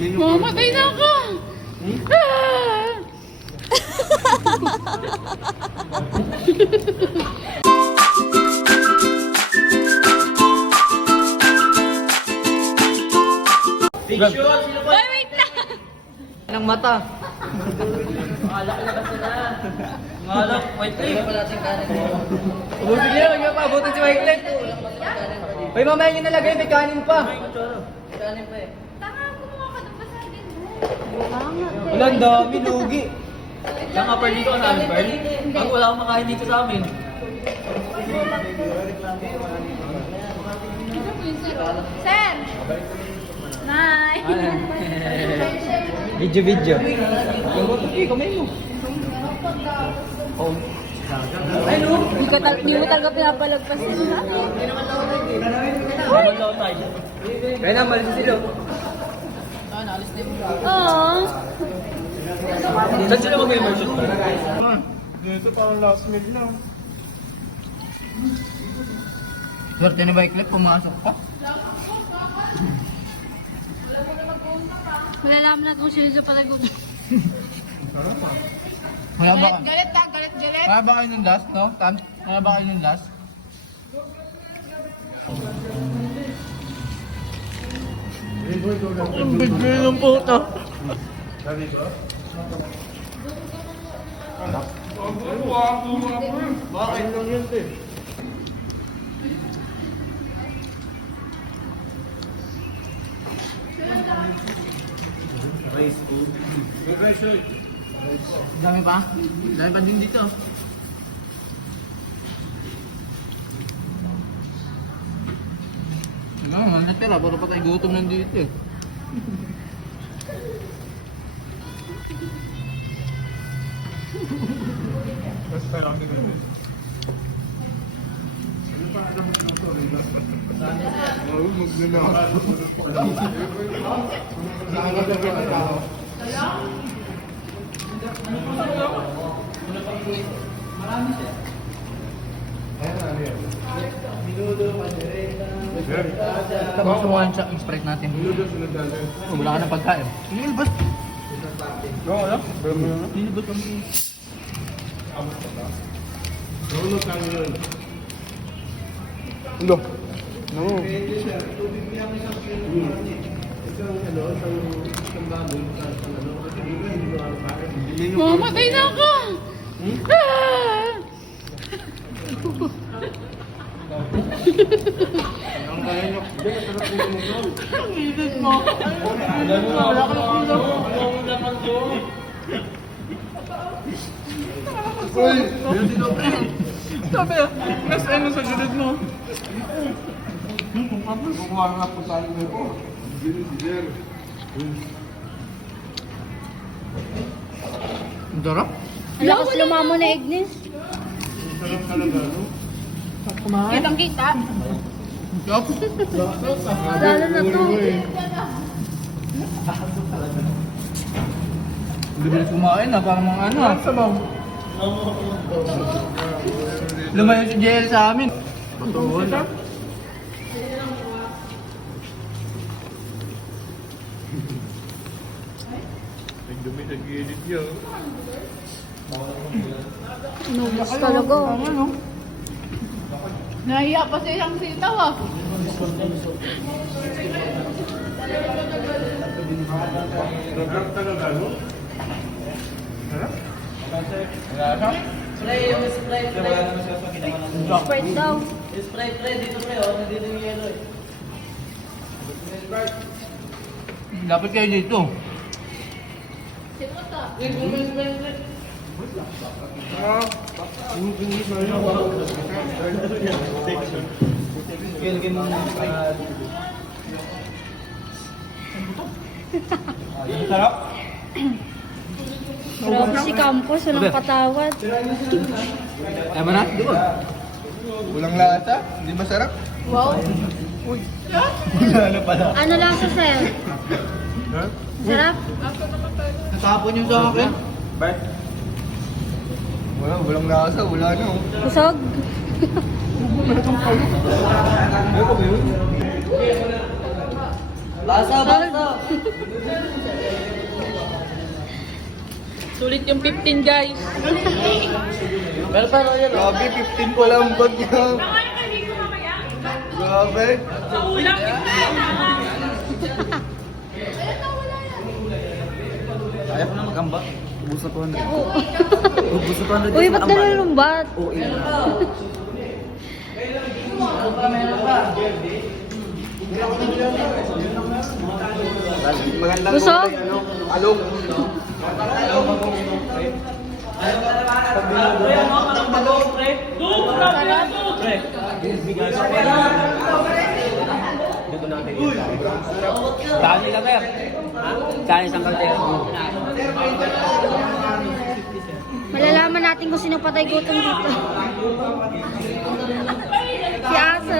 Mamatay na ako! Ah! Ay, wait lang! Ng mata. Malak, white lip. Ubusin niyo, huwag niyo pa. Abutin si Wycliffe. Uy, mamaya niyo nalagay. May kanin pa. Tanga, kumuha ka ng basagin. Wala, ang dami. Lugi. Yung upper dito sa amin, Pearl. Pag wala akong makain dito sa amin. Sir! Nay! Video. Eh, kumain mo. Oh. Ay, no. Hindi mo talaga pinapalagpas nila. Wala tayo. Kaya na, malis sila. Oo. Saan sila mag-immersion? Dito parang last meal lang. Swerte ni Wycliffe, pumasok pa. Malalaman natin kung sino sa palagot. Wala ba? Galit. Wala ba kayo ng last, no? Tan? Wala ba kayo ng last? Ang bigay ng puta. Sabi ko? Bakit lang yun, te? Rice food. Rice food. Dami pa? Dami pa din dito. Ano, natira. Puro pa tayo gutom nandito eh. Mas parang din. Oo, maglala. Tapos sumuha yung Sprite natin. Oh, wala ka ng pagkain. Nilibot. Oo, alam. Nilibot kami. Hello. No. Mamatay na ako! Ah! Ang kaya nyo. Ang ilit mo. Wala ka ng ulo. Uy! Sabi ah, mas ano sa gilid mo. Kukuha nga po tayo nito. Gilir. Ang darap. Ang lakas lumamo na Ignis. Sarap talaga, no? Kitang kita. Yup. Lalo na to. Bibilis kumain na, parang mga ano ah. Sabaw. Lumayo si JL sa amin. Patuwan na. Nagdumi sa gilid yun. Nubos talaga. Ano? Nahiya pa sa isang sitaw ah. Sarap talaga, no? Sarap? Spray, yung spray. Sprite daw. Spray, dito pre, oh. Nandito yung yellow eh. Dapat kayo dito. Hindi na yun. Ilagay mo ng Sarap. Grabe si Campos, walang patawad. Ayaw mo na? Di ba? Walang lasa? Hindi masarap? Wow. Ano pala? Ano lang sa sir? Ha? Sarap? Natapon yung sa akin. Bye. Walang lasa, wala na. Kusog? Basa, basa. Sulit yung 15 guys. Pero yan. Grabe, 15 pa lang bag niya. Grabe. Kaya ko na mag-ambak. Ubus na 200. Ubus na 200. Uy, ba't nalulumbat? Oo, yun. Magandang Busog? kulay, ano? Alok. Dali ka, Mer. Dali isang kaltero. Malalaman natin kung sino patay gutom dito. Si Aso.